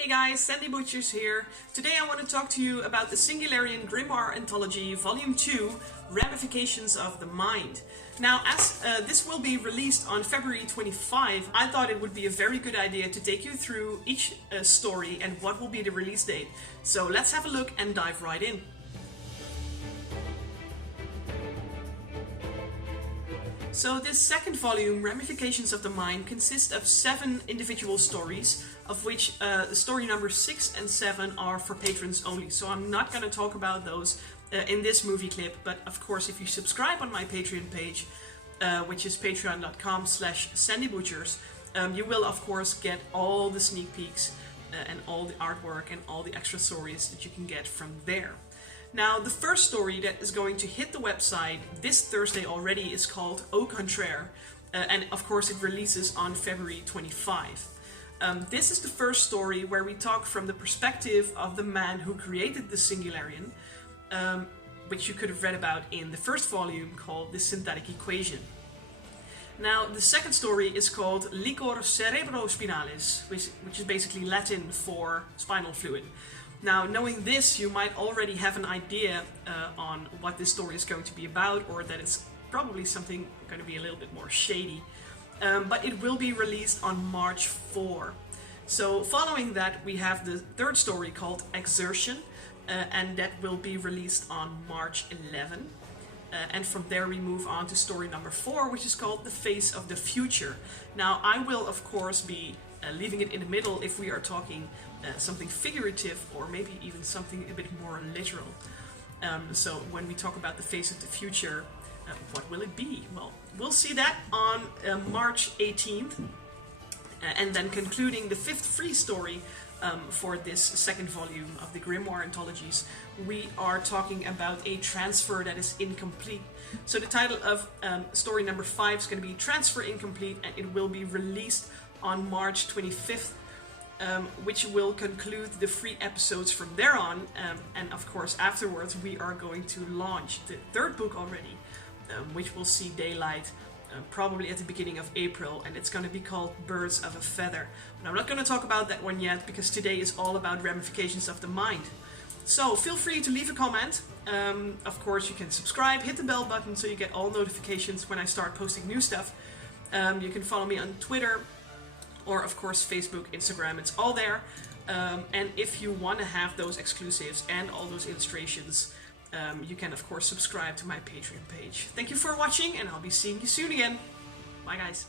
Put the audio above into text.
Hey guys, Sandy Butchers here. Today I want to talk to you about the Singularian Grimoire Anthology Volume 2, Ramifications of the Mind. Now, as this will be released on February 25, I thought it would be a very good idea to take you through each story and what will be the release date. So let's have a look and dive right in. So this second volume, Ramifications of the Mind, consists of 7 individual stories, of which the story number 6 and 7 are for patrons only. So I'm not going to talk about those in this movie clip, but of course if you subscribe on my Patreon page, which is patreon.com/sandybutchers, you will of course get all the sneak peeks and all the artwork and all the extra stories that you can get from there. Now, the first story that is going to hit the website this Thursday already is called Au Contraire, and of course it releases on February 25. This is the first story where we talk from the perspective of the man who created the Singularian, which you could have read about in the first volume called The Synthetic Equation. Now, the second story is called Licor Cerebrospinalis, which is basically Latin for spinal fluid. Now, knowing this, you might already have an idea on what this story is going to be about, or that it's probably something going to be a little bit more shady. But it will be released on March 4. So following that, we have the third story called Exertion, and that will be released on March 11. And from there we move on to story number 4, which is called The Face of the Future. Now, I will of course be leaving it in the middle if we are talking something figurative or maybe even something a bit more literal. So when we talk about the face of the future, what will it be? Well, we'll see that on March 18th. And then concluding the 5th free story for this second volume of the Grimoire Anthologies, we are talking about a transfer that is incomplete. So the title of story number 5 is going to be Transfer Incomplete, and it will be released on March 25th, which will conclude the free episodes from there on. And of course afterwards we are going to launch the third book already, which will see daylight probably at the beginning of April, and it's going to be called Birds of a Feather. But I'm not going to talk about that one yet, because today is all about Ramifications of the Mind. So feel free to leave a comment. Of course you can subscribe, hit the bell button so you get all notifications when I start posting new stuff. You can follow me on Twitter, or of course Facebook, Instagram, it's all there. And if you want to have those exclusives and all those illustrations, you can of course subscribe to my Patreon page. Thank you for watching, and I'll be seeing you soon again. Bye guys.